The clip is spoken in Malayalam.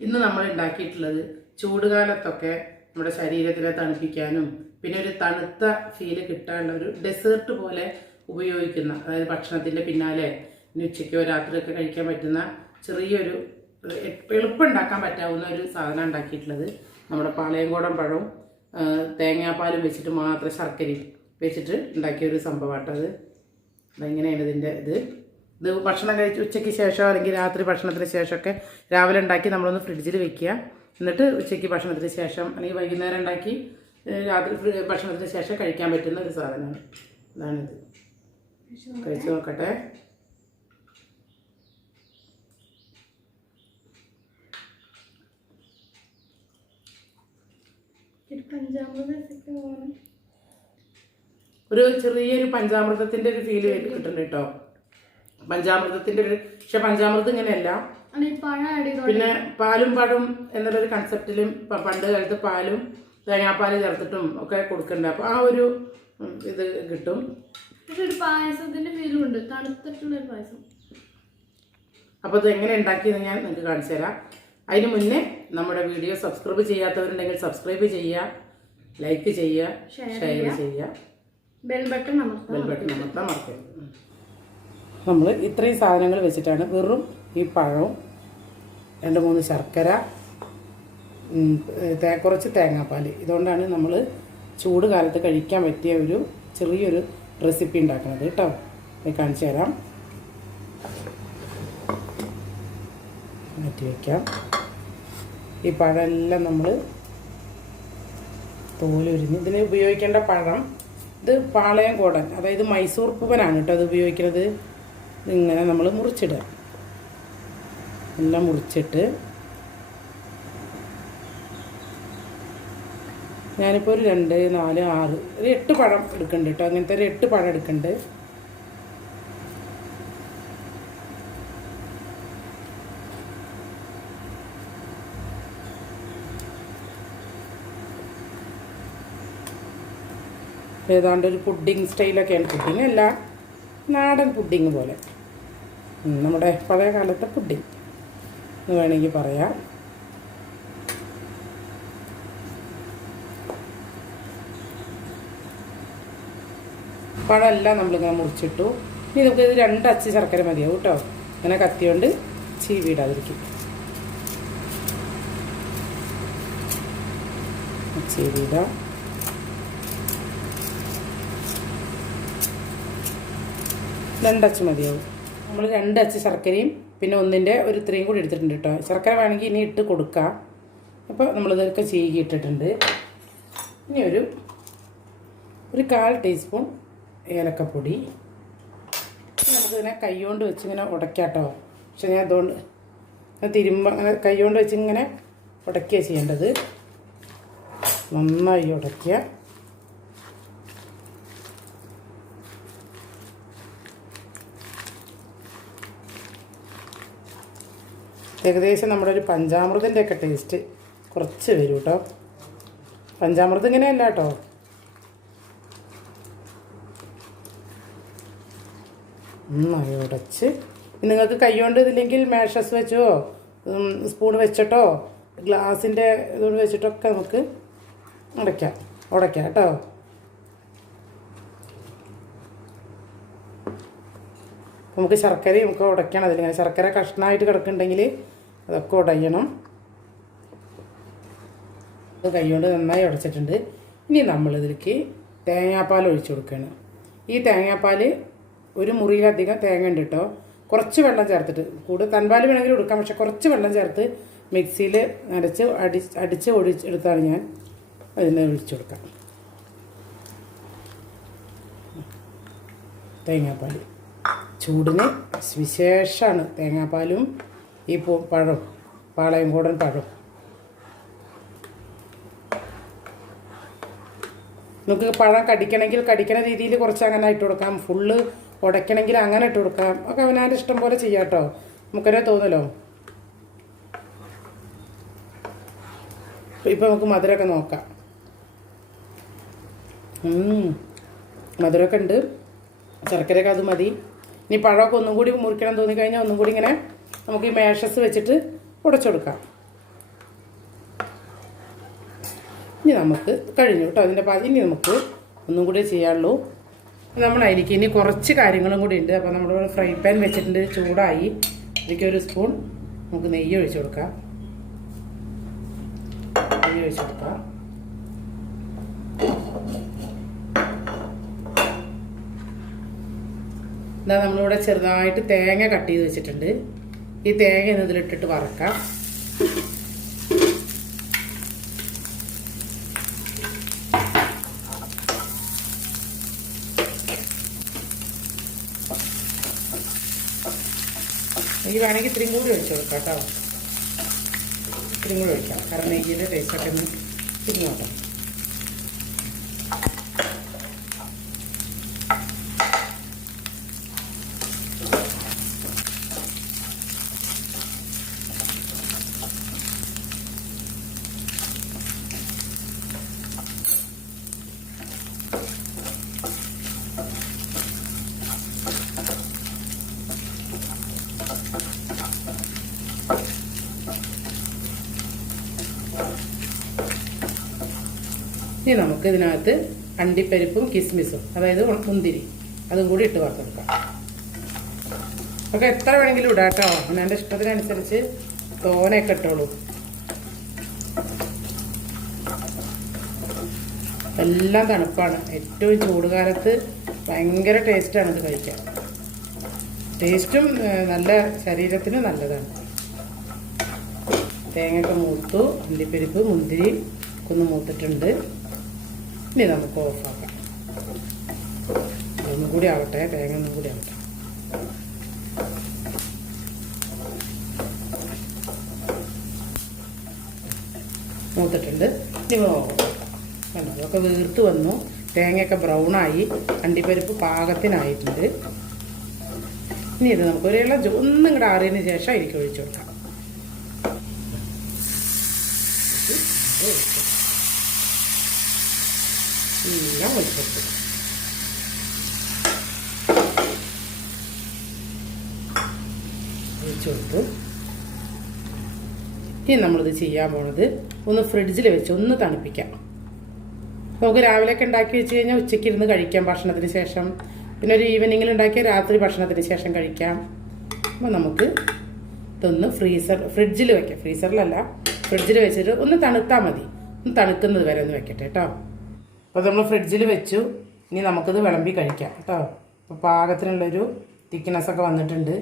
ഇന്ന് നമ്മൾ ഉണ്ടാക്കിയിട്ടുള്ളത് ചൂടുകാലത്തൊക്കെ നമ്മുടെ ശരീരത്തിനെ തണുപ്പിക്കാനും പിന്നെ ഒരു തണുത്ത ഫീല് കിട്ടാനുള്ള ഒരു ഡെസേർട്ട് പോലെ ഉപയോഗിക്കുന്ന, അതായത് ഭക്ഷണത്തിൻ്റെ പിന്നാലെ ഉച്ചയ്ക്കോ രാത്രിയൊക്കെ കഴിക്കാൻ പറ്റുന്ന ചെറിയൊരു എളുപ്പം ഉണ്ടാക്കാൻ പറ്റാവുന്ന ഒരു സാധനം ഉണ്ടാക്കിയിട്ടുള്ളത്. നമ്മുടെ പാളയംകോടൻ പഴവും തേങ്ങാപ്പാലും വെച്ചിട്ട് മാത്രം ശർക്കരയും വെച്ചിട്ട് ഉണ്ടാക്കിയ ഒരു സംഭവമാട്ടത്. അതെങ്ങനെയാണ് ഇതിൻ്റെ ഇത് ഭക്ഷണം കഴിച്ച് ഉച്ചയ്ക്ക് ശേഷം അല്ലെങ്കിൽ രാത്രി ഭക്ഷണത്തിന് ശേഷമൊക്കെ രാവിലെ ഉണ്ടാക്കി നമ്മളൊന്ന് ഫ്രിഡ്ജിൽ വെക്കുക. എന്നിട്ട് ഉച്ചയ്ക്ക് ഭക്ഷണത്തിന് ശേഷം അല്ലെങ്കിൽ വൈകുന്നേരം ഉണ്ടാക്കി രാത്രി ഭക്ഷണത്തിന് ശേഷം കഴിക്കാൻ പറ്റുന്ന ഒരു സാധനമാണ്. ഇതാണിത്. കഴിച്ച് നോക്കട്ടെ. ഒരു ചെറിയൊരു പഞ്ചാമൃതത്തിൻ്റെ ഒരു ഫീല് കിട്ടുന്നുണ്ട് കേട്ടോ. പഞ്ചാമൃതത്തിൻ്റെ ഒരു, പക്ഷെ പഞ്ചാമൃതം ഇങ്ങനെയല്ല. പിന്നെ പാലും പഴവും എന്നുള്ളൊരു കൺസെപ്റ്റിലും പണ്ട് കാലത്ത് പാലും തേങ്ങാപ്പാല് ചേർത്തിട്ടും ഒക്കെ കൊടുക്കണ്ട. അപ്പോൾ ആ ഒരു ഇത് കിട്ടും. പായസത്തിന്റെ ഫീലും ഉണ്ട്, തണുത്തിട്ടുള്ളൊരു പായസം. അപ്പോൾ ഇത് എങ്ങനെ ഉണ്ടാക്കിയെന്ന് ഞാൻ നിങ്ങൾക്ക് കാണിച്ചു തരാം. അതിന് മുന്നേ നമ്മുടെ വീഡിയോ സബ്സ്ക്രൈബ് ചെയ്യാത്തവരുണ്ടെങ്കിൽ സബ്സ്ക്രൈബ് ചെയ്യുക, ലൈക്ക് ചെയ്യുക, ഷെയർ ചെയ്യുക, ബെൽ ബട്ടൺ അമർത്താൻ മറക്കരുത്. നമ്മൾ ഇത്രയും സാധനങ്ങൾ വെച്ചിട്ടാണ്, വെറും ഈ പഴവും 2-3 ശർക്കര, കുറച്ച് തേങ്ങാപ്പാൽ, ഇതുകൊണ്ടാണ് നമ്മൾ ചൂട് കാലത്ത് കഴിക്കാൻ പറ്റിയ ഒരു ചെറിയൊരു റെസിപ്പി ഉണ്ടാക്കുന്നത് കേട്ടോ. കാണിച്ചു തരാം. മാറ്റി വയ്ക്കാം. ഈ പഴമെല്ലാം നമ്മൾ തോലുരിഞ്ഞ്, ഇതിന് ഉപയോഗിക്കേണ്ട പഴം ഇത് പാളയംകോടൻ, അതായത് മൈസൂർ പൂവനാണ് കേട്ടോ അത് ഉപയോഗിക്കുന്നത്. ഇങ്ങനെ നമ്മൾ മുറിച്ചിടുക, എല്ലാം മുറിച്ചിട്ട് ഞാനിപ്പോൾ ഒരു 2, 4, 6, ഒരു 8 പഴം എടുക്കുന്നുണ്ട് കേട്ടോ. അങ്ങനത്തെ ഒരു 8 പഴം എടുക്കുന്നുണ്ട്. ഏതാണ്ട് ഒരു പുഡിങ് സ്റ്റൈലൊക്കെയാണ്. പുഡിങ് അല്ല, നാടൻ പുഡിങ് പോലെ, നമ്മുടെ പഴയ കാലത്തെ പുഡിങ് എന്ന് വേണമെങ്കിൽ പറയാം. പഴമെല്ലാം നമ്മളിങ്ങനെ മുറിച്ചിട്ടു. ഇനി നമുക്ക് ഇത് 2 അച്ച് ശർക്കര മതിയാവും കേട്ടോ. ഇങ്ങനെ കത്തിയോണ്ട് ചീവിടാതിരിക്കും. ചീവിടാം. രണ്ടച്ച് മതിയാവും. നമ്മൾ 2 അച്ച് ശർക്കരയും പിന്നെ 1ൻ്റെ ഒരു 3 കൂടി എടുത്തിട്ടുണ്ട് കേട്ടോ. ശർക്കര വേണമെങ്കിൽ ഇനി ഇട്ട് കൊടുക്കാം. അപ്പോൾ നമ്മളിതൊക്കെ ചീകി ഇട്ടിട്ടുണ്ട്. ഇനി ഒരു 1/4 ടീസ്പൂൺ ഏലക്കപ്പൊടി. നമുക്കിതിനെ കൈകൊണ്ട് വെച്ചിങ്ങനെ ഉടയ്ക്കാം കേട്ടോ. പക്ഷെ ഞാൻ അതുകൊണ്ട് അങ്ങനെ കൈകൊണ്ട് വെച്ചിങ്ങനെ ഉടയ്ക്കുക ചെയ്യേണ്ടത്. നന്നായി ഉടയ്ക്കുക. ഏകദേശം നമ്മുടെ ഒരു പഞ്ചാമൃതൻ്റെ ഒക്കെ ടേസ്റ്റ് കുറച്ച് വരും കേട്ടോ. പഞ്ചാമൃതം ഇങ്ങനെയല്ല കേട്ടോ. നന്നായി ഉടച്ച്, നിങ്ങൾക്ക് കൈകൊണ്ട് ഇതില്ലെങ്കിൽ മാഷസ് വെച്ചോ സ്പൂൺ വെച്ചിട്ടോ ഗ്ലാസിൻ്റെ ഇതുകൊണ്ട് വെച്ചിട്ടൊക്കെ നമുക്ക് ഉടയ്ക്കാം കേട്ടോ. നമുക്ക് ശർക്കരയും ഒക്കെ ഉടയ്ക്കണം. അതിലിങ്ങനെ ശർക്കര കഷ്ണമായിട്ട് കിടക്കുന്നുണ്ടെങ്കിൽ അതൊക്കെ ഉടയണം. അത് കൈകൊണ്ട് നന്നായി ഉടച്ചിട്ടുണ്ട്. ഇനി നമ്മളിതിലേക്ക് തേങ്ങാപ്പാൽ ഒഴിച്ചു കൊടുക്കുകയാണ്. ഈ തേങ്ങാപ്പാൽ ഒരു മുറിയിലധികം തേങ്ങ ഉണ്ട് കേട്ടോ. കുറച്ച് വെള്ളം ചേർത്തിട്ട്, കൂടുതൽ തൻപാൽ വേണമെങ്കിൽ എടുക്കാം, പക്ഷെ കുറച്ച് വെള്ളം ചേർത്ത് മിക്സിയിൽ അടിച്ച് ഒഴിച്ചെടുത്താണ് ഞാൻ അതിനെ ഒഴിച്ചു കൊടുക്കാം. തേങ്ങാപ്പാൽ ചൂടിന് വിശേഷമാണ്. തേങ്ങാപ്പാലും ഈ പഴം, പാളയംകോടൻ പഴം. നമുക്ക് പഴം കടിക്കണമെങ്കിൽ കടിക്കണ രീതിയിൽ കുറച്ച് അങ്ങനെ ഇട്ട് കൊടുക്കാം. ഫുള്ള് ഉടയ്ക്കണമെങ്കിൽ അങ്ങനെ ഇട്ട് കൊടുക്കാം. ഒക്കെ അവനവൻ്റെ ഇഷ്ടം പോലെ ചെയ്യാം കേട്ടോ. നമുക്കതിനെ തോന്നല്ലോ. ഇപ്പം നമുക്ക് മധുരമൊക്കെ നോക്കാം. മധുരമൊക്കെ ഉണ്ട്, ശർക്കരയൊക്കെ അത് മതി. ഇനി പഴമൊക്കെ ഒന്നും കൂടി മുറിക്കണം തോന്നിക്കഴിഞ്ഞാൽ ഒന്നും കൂടി ഇങ്ങനെ നമുക്ക് ഈ മേഷസ് വെച്ചിട്ട് ഉടച്ചു കൊടുക്കാം. ഇനി നമുക്ക് കഴിഞ്ഞു കേട്ടോ അതിൻ്റെ ഇനി നമുക്ക് ഒന്നും കൂടി ചെയ്യാനുള്ളൂ. നമ്മൾ അതിലേക്ക് ഇനി കുറച്ച് കാര്യങ്ങളും കൂടി ഉണ്ട്. അപ്പോൾ നമ്മൾ ഫ്രൈ പാൻ വെച്ചിട്ടുണ്ട്, ചൂടായി. ഇതിലേക്ക് ഒരു സ്പൂൺ നമുക്ക് നെയ്യ് ഒഴിച്ചു കൊടുക്കാം. നെയ്യ് ഒഴിച്ചു കൊടുക്കാം. ഇതാ നമ്മളിവിടെ ചെറുതായിട്ട് തേങ്ങ കട്ട് ചെയ്ത് വെച്ചിട്ടുണ്ട്. ഈ തേങ്ങ ഇതിലിട്ടിട്ട് വറക്കാം. നെയ്യ് വേണമെങ്കിൽ ഇത്രയും കൂടി ഒഴിച്ചു കൊടുക്കാം കേട്ടോ. ഇത്രയും കൂടി ഒഴിക്കാം, കാരണം നെയ്യിൻ്റെ ടേസ്റ്റൊക്കെ ഒന്ന് തിരിഞ്ഞോട്ടെ. ഇനി നമുക്ക് ഇതിനകത്ത് അണ്ടിപ്പരിപ്പും കിസ്മിസും, അതായത് മുന്തിരി, അതും കൂടി ഇട്ട് വറുത്തെടുക്കാം. ഒക്കെ എത്ര വേണമെങ്കിലും ഇടാം കേട്ടോ, എൻ്റെ ഇഷ്ടത്തിനനുസരിച്ച് തോനെയൊക്കെ ഇട്ടോളൂ. എല്ലാം തണുപ്പാണ്. ഏറ്റവും ചൂടുകാലത്ത് ഭയങ്കര ടേസ്റ്റാണ് ഇത് കഴിക്കാൻ. ടേസ്റ്റും നല്ല ശരീരത്തിന് നല്ലതാണ്. തേങ്ങയൊക്കെ മൂത്തു, അണ്ടിപ്പരിപ്പ് മുന്തിരി ഒന്ന് മൂത്തിട്ടുണ്ട്. ഇനി നമുക്ക് ഓഫാക്കാം. ഒന്നും കൂടി ആവട്ടെ, തേങ്ങ ഒന്നും കൂടി ആവട്ടെ. മൂത്തിട്ടുണ്ട്. ഇനി കണ്ടോ, അതൊക്കെ വീർത്ത് വന്നു. തേങ്ങയൊക്കെ ബ്രൗണായി, അണ്ടിപ്പരിപ്പ് പാകത്തിനായിട്ടുണ്ട്. ഇനി ഇത് നമുക്ക് ഒരു ഇളം ഒന്നും കൂടെ ആറിയതിന് ശേഷം അതിലേക്ക് ഒഴിച്ചു കൊടുക്കാം. എല്ലാം ഒഴിച്ചു കൊടുക്കും. ഒഴിച്ചു കൊടുത്തു. ഇനി നമ്മളിത് ചെയ്യാൻ പോണത് ഒന്ന് ഫ്രിഡ്ജിൽ വെച്ച് ഒന്ന് തണുപ്പിക്കാം. നമുക്ക് രാവിലെയൊക്കെ ഉണ്ടാക്കി വെച്ച് കഴിഞ്ഞാൽ ഉച്ചയ്ക്ക് ഇരുന്ന് കഴിക്കാം ഭക്ഷണത്തിന് ശേഷം. പിന്നെ ഒരു ഈവനിങ്ങിൽ ഉണ്ടാക്കിയാൽ രാത്രി ഭക്ഷണത്തിന് ശേഷം കഴിക്കാം. അപ്പോൾ നമുക്ക് ഇതൊന്ന് ഫ്രിഡ്ജിൽ വെക്കാം. ഫ്രീസറിലല്ല, ഫ്രിഡ്ജിൽ വെച്ചിട്ട് ഒന്ന് തണുത്താൽ മതി. ഒന്ന് തണുക്കുന്നത് വരെ ഒന്ന് വെക്കട്ടെ കേട്ടോ. അപ്പോൾ നമ്മൾ ഫ്രിഡ്ജിൽ വെച്ചു. ഇനി നമുക്കിത് വിളമ്പി കഴിക്കാം കേട്ടോ. അപ്പോൾ പാകത്തിനുള്ളൊരു തിക്നെസ്സൊക്കെ വന്നിട്ടുണ്ട്.